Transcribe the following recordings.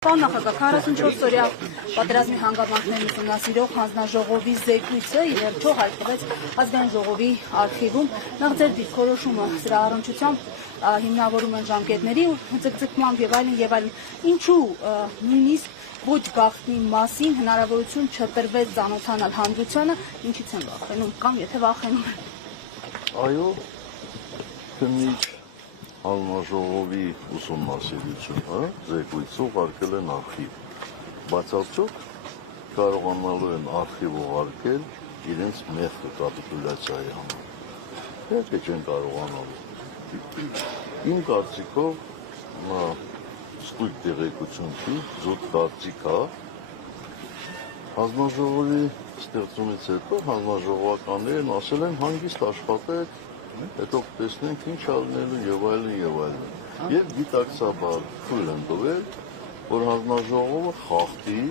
Պարոն նախագահ, 44-օրյա պատերազմի հանգամանքներն ուսումնասիրող հանձնաժողովի զեկույցը երջող հայտնվեց ազգային ժողովի արխիվում։ Նախ ձեր դիրքորոշումը սրա առնչությամբ հիմնավորում են ժամկետների ձգձգմամբ եւ այլն, ինչու նույնիսկ ոչ գաղտնի մասին հնարավորություն չտրվեց ծանոթանալ հանրությանը, ինչից են վախենում կամ եթե վախենում են։ Այո, քննիչ հանձնաժողովի ուսումնասիրությունը զեկույցը ուղարկել են արխիվ, բայց արդյոք կարողանալու են արխիվ ուղարկել իրենց մեղքը կապիտուլյացիայի համար։ Իհարկե չեն կարողանալու։ Իմ կարծիքով ստույգ տեղեկություն չի, զուտ կարծիք է, հանձնաժողովի ստեղծումից հետո հանձնաժողովականներն ասել են հանգիստ աշխատեք, հետո տեսնենք ինչ ալնելու եւ այլն։ Եվ գիտակցաբար թույլ են տվել, որ հանձնաժողովը խախտի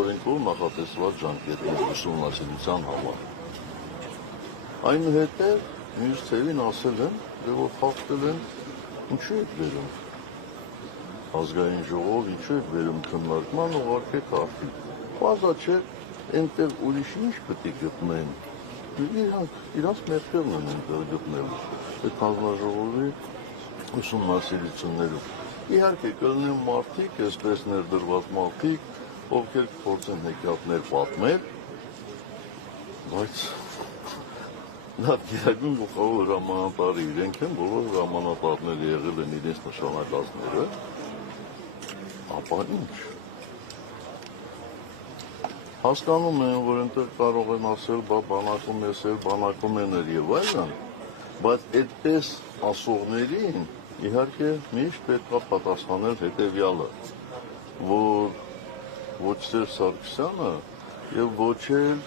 օրենքով նախատեսված ժամկետների ուսումնասիրության համար։ Այնուհետև մյուս ցևին ասել են, որ խախտել են, ինչու եք վերում ազգային ժողով, ինչու եք վերում քննարկման, ուղարկեք արխիվ։ Բազա չէ, այնտեղ ուրիշ ինչ պետք է գտնեն։ Իրանց մեղքերն են այնտեղ գտնելու այդ հանձնաժողովի ուսումնասիրություններում։ Իհարկե կլինեն մարդիկ, այսպես ներդրված մարդիկ, ովքեր կփորձեն հեքիաթներ պատմել, բայց նա գերագույն գլխավոր հրամանատարը իրենք են, բոլոր հրամանատարները եղել են իրենց նշանակածները, ապա ինչ։ Հասկանում են, որ այնտեղ կարող են ասել, բանակում եսել, բանակում եներ եւ այլն, բայց այդպես ասողներին իհարկե միշտ պետք է պատասխանել հետեւյալը, որ ոչ Սերժ Սարգսյանը եւ ոչ էլ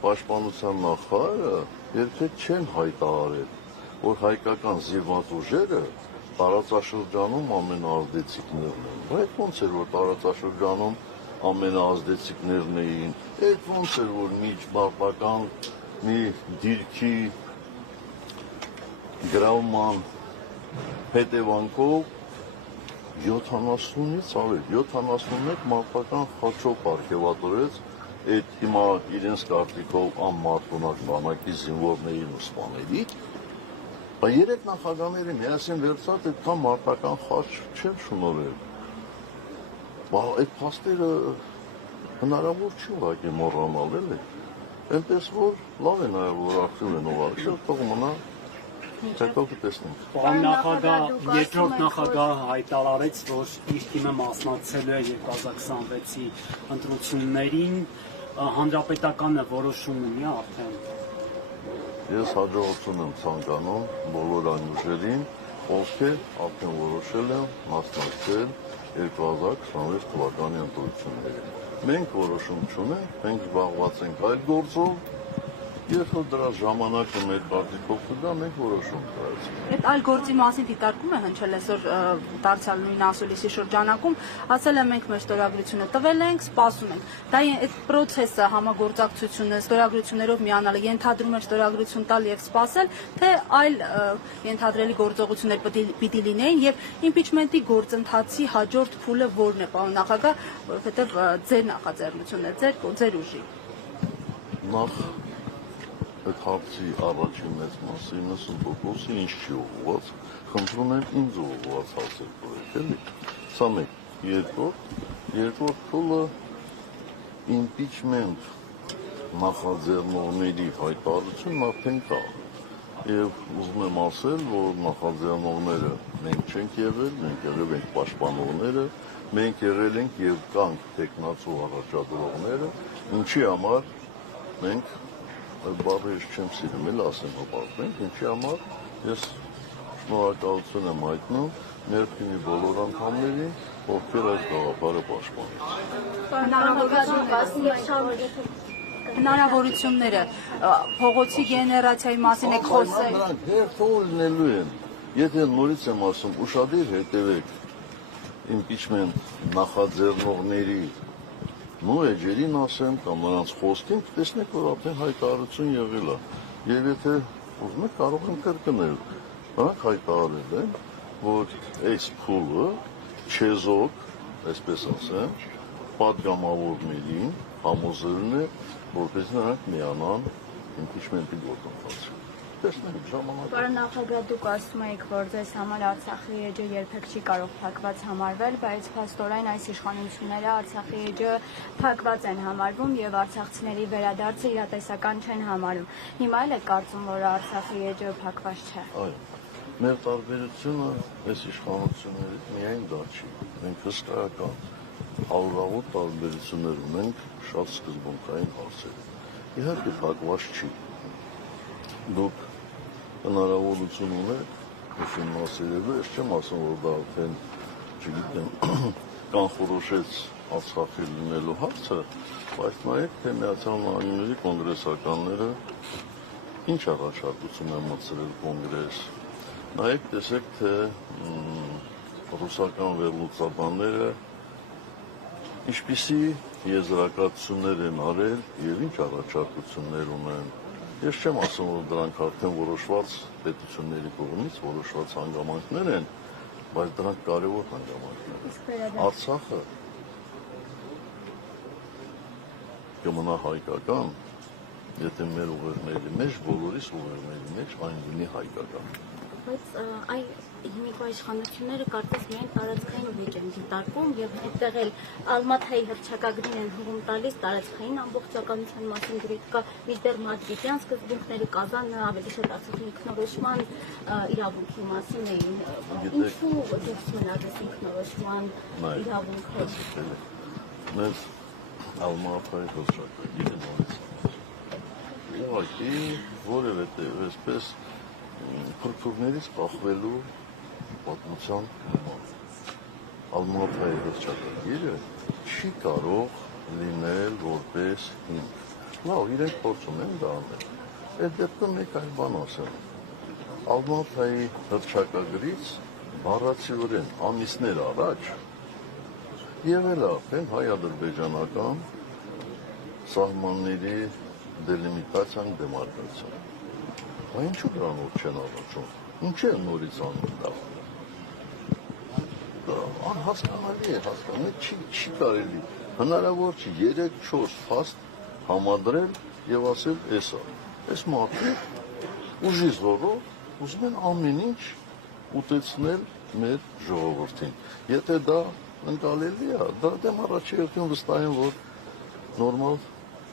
պաշտպանության նախարարը երբեք չեն հայտարարել, որ հայկական զինված ուժերը տարածաշրջանում ամենաազդեցիկներն են։ Այդ ոնց էր, որ տարածաշրջանում ամենաազդեցիկներն էին, այդ ոնց էր, որ միջմարտական մի դիրքի գրավման հետևանքով 70-ից ավելի 71 մարտական խաչով արգելադրեց այդ հիմա իրենց կարծիքով անմարտունակ բանակի զինվորներին ու սպաներին, բայց երեք նախագահները միասին վերցած այդքան մարտական խաչ չեն շնորհել։ Այդ փաստերը հնարավոր չի ուղղակի մոռանալ, էլի։ Այնպես որ լավ է նաև որ արխիվ են ուղարկել, թող մնա, հետո կտեսնենք։ Պարոն նախագահ, երկրորդ նախագահը հայտարարեց, որ իր թիմը մասնակցել է 2026-ի ընտրություններին, հանրապետականը որոշում ունի արդեն։ Ես հաջողություն եմ ցանկանում բոլոր այն ուժերին, ովքեր արդեն որոշել են մասնակցել 2026 թվականի ընտրություններին։ Մենք որոշում չունենք, մենք զբաղված ենք այլ գործով, երբ դրա ժամանակը մեր կարծիքով կգա, մենք որոշում կայացնենք։ Այդ այլ գործի մասին դիտարկում է հնչել այսօր դարձյալ նույն ասուլիսի շրջանակում, ասել եմ մենք մեր ստորագրությունը տվել ենք, սպասում ենք։ Դա այդ process-ը, համագործակցությունը, ստորագրություններով միանալը ենթադրում էր ստորագրություն տալ եւ սպասել, թե այլ ենթադրելի գործողություններ պիտի լինեին եւ impeachment-ի գործընթացի հաջորդ փուլը որն է, պարոն նախագահ, որովհետեւ ձեր նախաձեռնությունն է, ձեր ուժի։ Նախ այդ հարցի առաջին մեծ մասի 90%-ը ինչ չի ուղղված, խնդրում եմ ինձ ուղղված հարցեր տվեք, էլի։ Սա մեկ, երկրորդ փուլը impeachment նախաձեռնողների հայտարարությունն արդեն կա։ Եվ ուզում եմ ասել, որ նախաձեռնողները մենք չենք եղել, մենք եղել ենք պաշտպանողները, մենք եղել ենք եւ կանք տեխնացու առաջադրողները, ինչի համար մենք այդ բառը ես չեմ սիրում, էլ ասեմ հպարտենք, ինչի համար ես շնորհակալություն եմ հայտնում մեր թիմի բոլոր անդամներին, ովքեր այս գաղափարը պաշտպանեցին։ Հնարավորությունները փողոցի գեներացիայի մասին եք խոսել։ Նրանք հերթով լինելու են, եթե նորից եմ ասում, ուշադիր հետևեք impeachment նախաձեռնողների նո էջերին ասեմ կամ նրանց խոսքին, տեսնեք, որ արդեն հայտարարություն եղել է։ Եվ եթե ուզում եք կարող են կրկնել, նրանք հայտարարել են, որ այս փուլը չեզոք այսպես ասեմ, պատգամավորներին համոզելն է, որպես նրանք միանան impeachment-ի գործընթացին։ Տեսնենք ժամանակ։ Պարոն նախագահ, դուք ասում եք, որ ձեզ համար Արցախի էջը երբեք չի կարող փակված համարվել, բայց փաստորեն այս իշխանությունները Արցախի էջը փակված են համարվում եւ արցախցիների վերադարձը իրատեսական չեն համարում։ Հիմա էլ եք կարծում, որ Արցախի էջը փակված չէ։ Այո։ Մեր տարբերությունը այս իշխանություններից միայն դա չի։ Մենք հսկայական հարյուրավոր տարբերություններ ունենք շատ սկզբունքային հարցերում։ Իհարկե փակված չի։ Դուք հնարավորություն ունեք ուսումնասիրելու, ես չեմ ասում, որ դա արդեն, չգիտեմ, կանխորոշեց Արցախի լինելու հարցը, բայց նայեք, թե Միացյալ Նահանգների կոնգրեսականները ինչ առաջարկություն են մտցրել կոնգրես։ Նայեք, տեսեք, թե ռուսական վերլուծաբանները ինչպիսի եզրակացություններ են արել եւ ինչ առաջարկություններ ունեն։ Ես չեմ ասում, որ դրանք արդեն որոշված պետությունների կողմից որոշված հանգամանքներ են, բայց դրանք կարևոր հանգամանքներ են։ Արցախը կմնա հայկական, եթե մեր ուղերձների մեջ, բոլորիս ուղերձների մեջ այն լինի հայկական։ Բայց այն հիմիկվա իշխանությունները կարծես միայն տարածքային վիճ են դիտարկում եւ այդտեղ էլ Ալմաթայի հռչակագրին են հողում տալիս տարածքային ամբողջականության մասին գրեթե կա մինչդեռ մադրիդյան սկզբունքների Կազանը ավելի շատ Արցախի ինքնորոշման իրավունքի մասին էին։ Ինչու դուրս մնաց այս ինքնորոշման իրավունքը։ Մենք Ալմաթայի հռչակագիրը նորից ուղղակի որևէ այսպես փրկուրներից կախվելու պատմության Ալմաթայի հռչակագիրը չի կարող լինել որպես հիմք։ Լավ, իրենք փորձում են դա անել։ Այդ դեպքում մեկ այլ բան ասեմ։ Ալմաթայի հռչակագրից բառացիորեն ամիսներ առաջ եղել արդեն հայ-ադրբեջանական սահմանների դելիմիտացիան, դեմարկացիան։ Բայց ինչու դրանով չեն առաջում։ Ինչ է նորից անում դա։ Դա անհասկանալի է, հասկանալի չի կարելի։ Հնարավոր չի 3-4 փաստ համադրել եւ ասել էսա։ Այս մարդիկ ուժի զորով ուզում են ամեն ինչ ուտեցնել մեր ժողովրդին։ Եթե դա ընկալելի է, դա դեմ առաջի հերթին վստահ եմ, որ նորմալ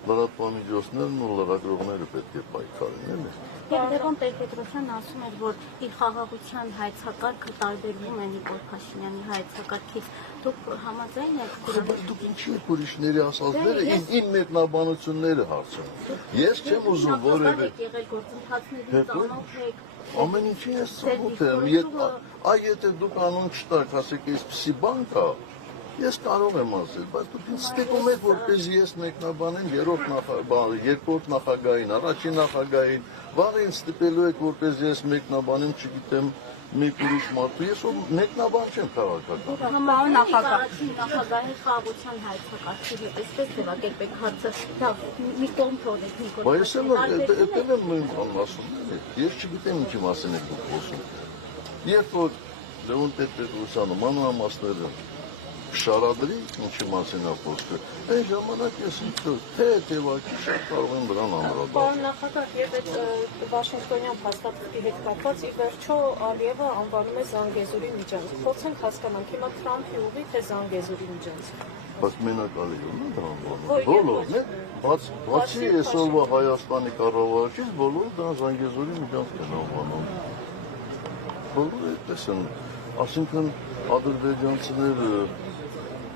լրատվամիջոցներն ու լրագրողները պետք է պայքարեն, էլի։ Եվ Լևոն Տեր-Պետրոսյանն ասում էր, որ իր խաղաղության հայեցակարգը տարբերվում է Նիկոլ Փաշինյանի հայեցակարգից։ Դուք համաձայն եք Բայց դուք ինչի եք ուրիշների ասածները իմ մեկնաբանությունները հարցնում։ Ես չեմ ուզում որևէ եղել գործընթացների ծանոթ եք։ ամեն ինչի ես ծանոթ եմ։ Եթե դուք անուն չտաք, ասեք այսպիսի բան կա, ես կարող եմ ասել, բայց դուք ինձ ստիպում եք, որպեսզի ես մեկնաբանեմ երկրորդ նախագահին, առաջին նախագահին, վաղը ինձ ստիպելու եք, որպեսզի ես մեկնաբանեմ, չգիտեմ, մեկ ուրիշ մարդու, ես մեկնաբան չեմ քաղաքական։ Համարում նախագահի խաղաղության հայեցակարգի հետ այսպես ձևակերպեք հարցը, լավ, մի կողմ թողնեք Նիկոլ Բայց էլ եմ ասում, ես չգիտեմ ինչի մասին եք դուք խոսում։ Երբ որ Լևոն Տեր-Պետրոսյանը մանրամասները շարադրի, ինչի մասին է խոսքը, այն ժամանակ ես ինքը թեթևակի շատ կարող եմ դրան անդրադառնալ։ Պարոն նախագահ, եւ այդ Վաշինգտոնյան փաստաթղթի հետ կապված ի վերջո Ալիևը անվանում է Զանգեզուրի միջանցք։ Փորձենք հասկանանք հիմա Թրամփի ուղի թե Զանգեզուրի միջանցք։ Բայց մենակ Ալիևն է դրան անվանում։ Բոլորն է, բացի այսօրվա Հայաստանի կառավարչից, բոլորը դրան Զանգեզուրի միջանցք են անվանում։ Բոլորը այդպես են, այսինքն ադրբեջանցիները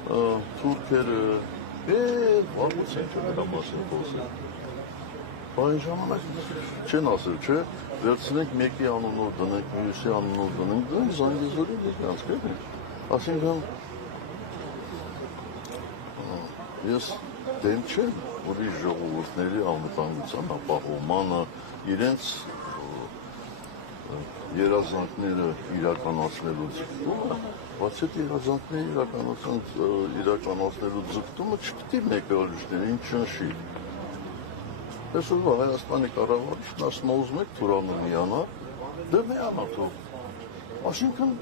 թուրքերը, վաղուց են չէ դրա մասին խոսել։ Բայց ժամանակ չեն ասել, չէ, վերցնենք մեկի անունով դնենք, մյուսի անունով դնենք, դրանք Զանգեզուրի միջանցք են։ Այսինքն ես դեմ չեմ ուրիշ ժողովուրդների անվտանգության ապահովմանը, իրենց երազանքները իրականացնելու ձգտումը, բայց այդ երազանքները իրականացնելու ձգտումը չպետք է մեկը ուրիշներին չնշի։ Այսօրվա Հայաստանի կառավարիչն ասում է ուզում եք Թուրանը միանա, դե միանա թող։ Այսինքն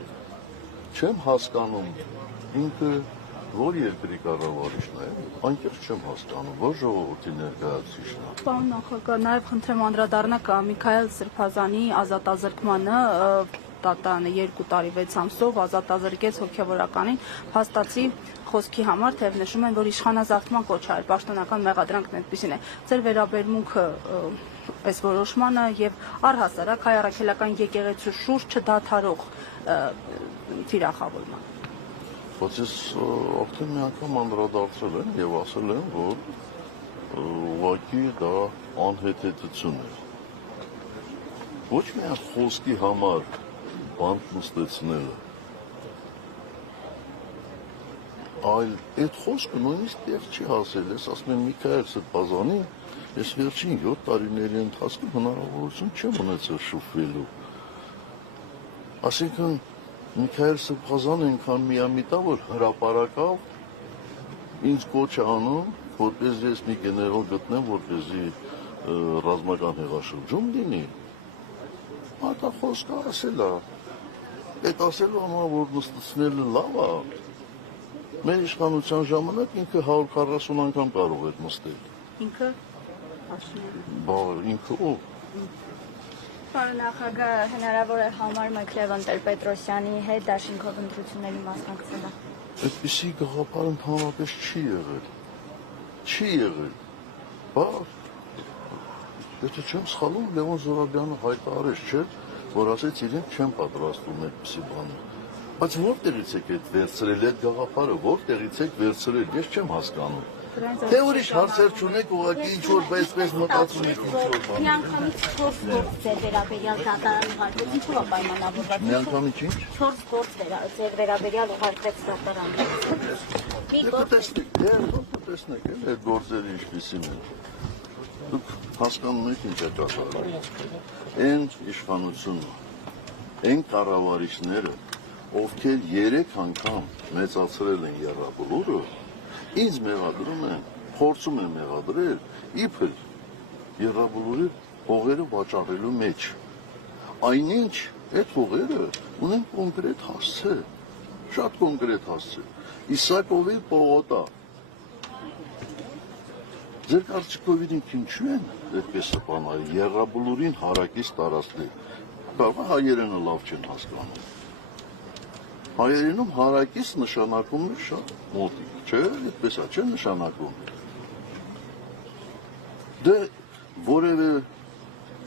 չեմ հասկանում ինքը որ երկրի կառավարիչն է, անկեղծ չեմ հասկանում, որ ժողովրդի ներկայացուցիչն է։ Պարոն նախագահ, նաև խնդրեմ անդրադառնաք Միքայել Սրբազանի ազատազրկմանը, տատանը 2 տարի 6 ամսով ազատազրկեց հոգևորականին, փաստացի խոսքի համար թեև նշում են, որ իշխանազավթման կոչ արել, պաշտոնական մեղադրանքն այդպիսին է։ Ձեր վերաբերմունքը այս որոշմանը եւ առհասարակ հայ առաքելական եկեղեցու շուրջ չդադարող թիրախավորման։ Բայց ես արդեն մի անգամ անդրադարձել եմ եւ ասել եմ, որ ուղղակի դա անհեթեթություն է։ Ոչ միայն խոսքի համար բանտ նստեցնելը, այլ այդ խոսքը նույնիսկ տեղ չի հասել, ես ասում եմ Միքայել Սրբազանին, ես վերջին 7 տարիների ընթացքում հնարավորություն չեմ ունեցել շփվելու։ Այսինքն Միքայել Սրբազանը այնքան միամիտ է, որ հրապարակավ ինձ կոչ է անում, որպեսզի ես մի գեներալ գտնեմ, որպեսզի ռազմական հեղաշրջում լինի։ Այդ խոսքը ասել է, այդ ասելու համար, որ նստեցնելը լավ է, մեր իշխանության ժամանակ ինքը 140 անգամ կարող է նստել։ Ինքը Ինքը ով։ Պարոն նախագահ, հնարավոր է համարում եք Լևոն Տեր-Պետրոսյանի հետ դաշինքով ընտրությունների մասնակցելը։ Այդպիսի գաղափար ընդհանրապես չի եղել։ Չի եղել։ Բայց եթե չեմ սխալվում, Լևոն Զոհրաբյանը հայտարարեց, չէ՞, որ ասեց իրենք չեն պատրաստվում այդպիսի բանը։ Բայց որտեղից եք այդ վերցրել այդ գաղափարը, որտեղից եք վերցրել, ես չեմ հասկանում։ Թե ուրիշ հարցեր չունեք, ուղղակի ինչ-որ պես մտածում եք ինչ-որ բան։ Միանգամից 4 գործ ձեր վերաբերյալ դատարանի հարկեց, ինչու է պայմանավորված։ Միանգամից ինչ։ 4 գործ ձեր վերաբերյալ ուղարկվեց դատարանի։ Մի գործ Տեսնեք, այդ գործերը ինչպիսին են։ Դուք հասկանում եք ինչ է կատարվում։ Այն իշխանությունը, այն կառավարիչները, ովքեր 3 անգամ մեծացրել են եռաբլուրը, ինձ մեղադրում են, փորձում են մեղադրել, իբր եռաբլուրի հողերը վաճառելու մեջ։ Այնինչ այդ հողերը ունեն կոնկրետ հասցե, շատ կոնկրետ հասցե։ Իսակովի պողոտա։ Ձեր կարծիքով իրենք ինչու են այդպես սպանել, եռաբլուրին հարակից տարածքներ։ Կարող է հայերենը լավ չեն հասկանում։ Հայերենում հարակից նշանակում է շատ մոտիկ, չէ՞, այդպես է, չէ՞ նշանակում։ Դե որևէ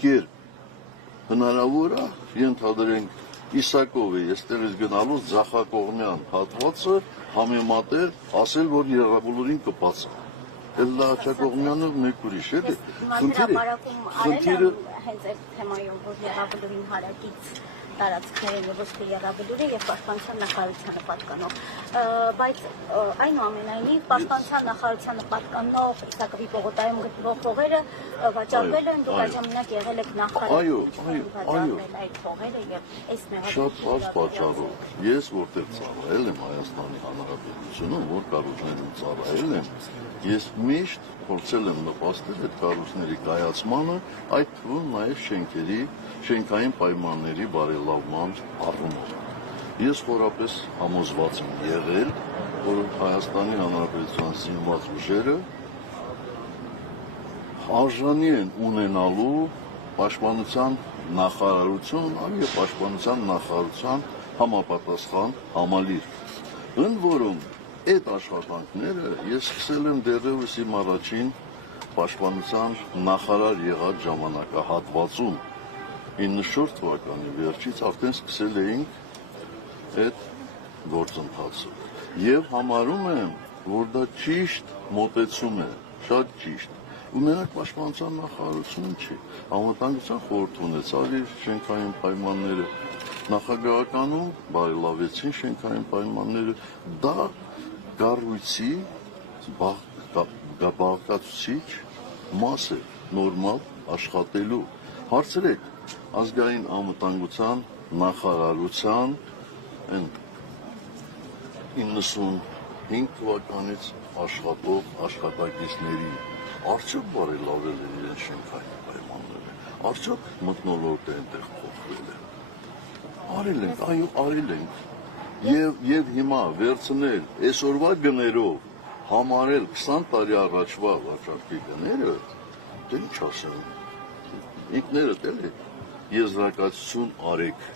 կերպ հնարավոր է ենթադրենք Իսակովի այստեղից գնալուց ձախակողմյան հատվածը համեմատել, ասել, որ եռաբլուրին կպացա։ Էլ հաճակողմյանը մեկ ուրիշ է։ Խնդիրը հենց այդ թեմայով, որ եռաբլուրին հարակից տարածքները եւ ոչ թե եռաբլուրը եւ պաշտպանության նախարարությանը պատկանող, բայց այնուամենայնիվ պաշտպանության նախարարությանը պատկանող Իսակովի պողոտայում գտնվող հողերը վաճառվել են, դուք այդ ժամանակ եղել եք նախարար։ Այո։ Այդ հողերը եւ այս Շատ բարձ պատճառով։ Ես որտեղ ծառայել եմ Հայաստանի Հանրապետությունում, որ կառույցներում ծառայել եմ, ես միշտ փորձել եմ նպաստել այդ կառույցների կայացմանը, այդ թվում նաև շենքային պայմանների բարելավման առումով։ Ես խորապես համոզված եմ եղել, որ Հայաստանի Հանրապետության զինված ուժերը արժանի են ունենալու պաշտպանության նախարարություն եւ պաշտպանության նախարարության համապատասխան համալիր։ Ընդ որում այդ աշխատանքները ես սկսել եմ դեռևս իմ առաջին պաշտպանության նախարար եղած ժամանակահատվածում 94 թվականի վերջից արդեն սկսել էինք այդ գործընթացը եւ համարում եմ, որ դա ճիշտ մոտեցում է, շատ ճիշտ։ Ու մենակ պաշտպանության նախարարությունն չի, անվտանգության խորհուրդ ունեցավ իր շենքային պայմանները, նախագահականում բարելավեցին շենքային պայմանները, դա կառույցի բաղկացուցիչ մաս է նորմալ աշխատելու։ Հարցրեք ազգային անվտանգության նախարարության 95 թվականից աշխատող աշխատակիցների արդյոք բարելավել են իրենց շենքային պայմանները, արդյոք մթնոլորտը այնտեղ փոխվել է։ Արել ենք, այո, արել ենք։ Եվ հիմա վերցնել այսօրվա գներով համարել 20 տարի առաջվա վաճառքի գները, դե ինչ ասեմ, ինքներդ էլի եզրակացություն արեք։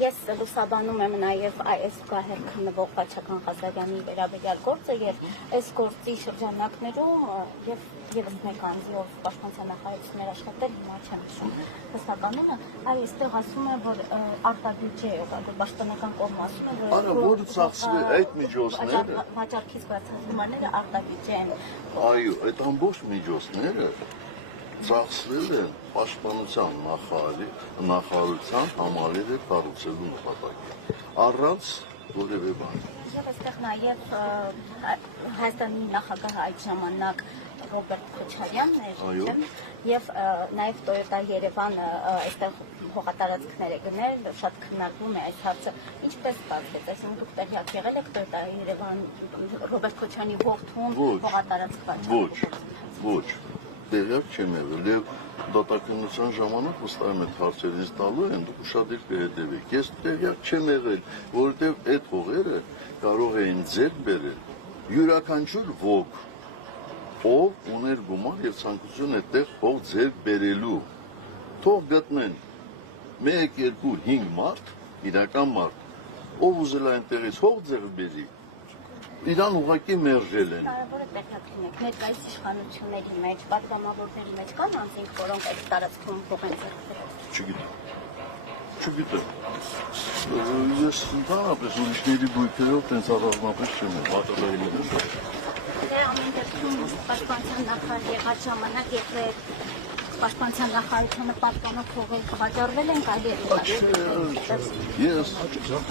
Ես լուսաբանում եմ նաև այս գահեր քննվող Պաչական Ղազարյանի վերաբերյալ գործը եւ այս գործի շրջանակներում եւ եւս մեկ անձի ով պաշտպանության նախարարություններ աշխատել հիմա չեմ հիշում հստականությունը, այստեղ ասում է, որ արտաբյուջե է ուղղակի պաշտպանական կողմը ասում է, որ Արա որ ծախսվել այդ միջոցները վաճառքից ստացած գումարները արտաբյուջե են։ Այո, այդ ամբողջ միջոցները ծախսվել են պաշտպանության նախարարության համալիրը կառուցելու նպատակին, առանց որևէ բանի։ Եվ այստեղ նաև Հայաստանի նախագահը այդ ժամանակ Ռոբերտ Քոչարյանն էր, եւ նաև Toyota Երևանը այստեղ հողատարածքներ է գնել, շատ քննարկվում է այս հարցը։ Ինչպես ստացվեց, այսինքն դուք տեղյակ եղել եք Toyota Երևան Ռոբերտ Քոչարյանի ողջուն հողատարածք վաճառելու։ Ոչ, տեղյակ չեմ եղել եւ դատականության ժամանակ վստահ եմ այդ հարցերից տալու են, դուք ուշադիր կհետևեք։ Ես տեղյակ չեմ եղել, որովհետեւ այդ հողերը կարող էին ձեռք բերել յուրաքանչյուր ոք, ով ուներ գումար եւ ցանկություն այդտեղ հող ձեռք բերելու։ Թող գտնեն 1, 2, 5 մարդ, իրական մարդ, ով ուզել է այնտեղից հող ձեռք բերի, իրան ուղղակի մերժել են։ Կարևոր է տեղյակ լինեք, ներկայիս իշխանությունների մեջ, պատգամավորների մեջ կան անձինք, որոնք այդ տարածքում հող են ձեռք բերել։ Չգիտեմ։ Ես ընդհանրապես ուրիշների բույքերով տենց առանձնապես չեմ եղել։ Դե ամեն դեպքում պաշտպանության նախարար եղած ժամանակ, եթե պաշտպանության նախարարությունը պաշտպանող հողեր կվաճառվել են, կարելի է Ես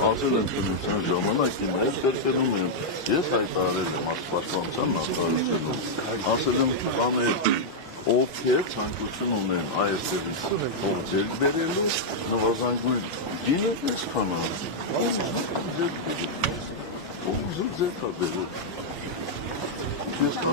ասել եմ տնության ժամանակ իմ հետ կրկնում եմ, ես հայտարարել եմ պաշտպանության նախարարությունում, ասել եմ կաներ ովքեր ցանկություն ունեն այստեղից հող ձեռք բերելու, նվազանգույն գինը այսքան արի, ձեռք բերել, ով ձեռք բերել։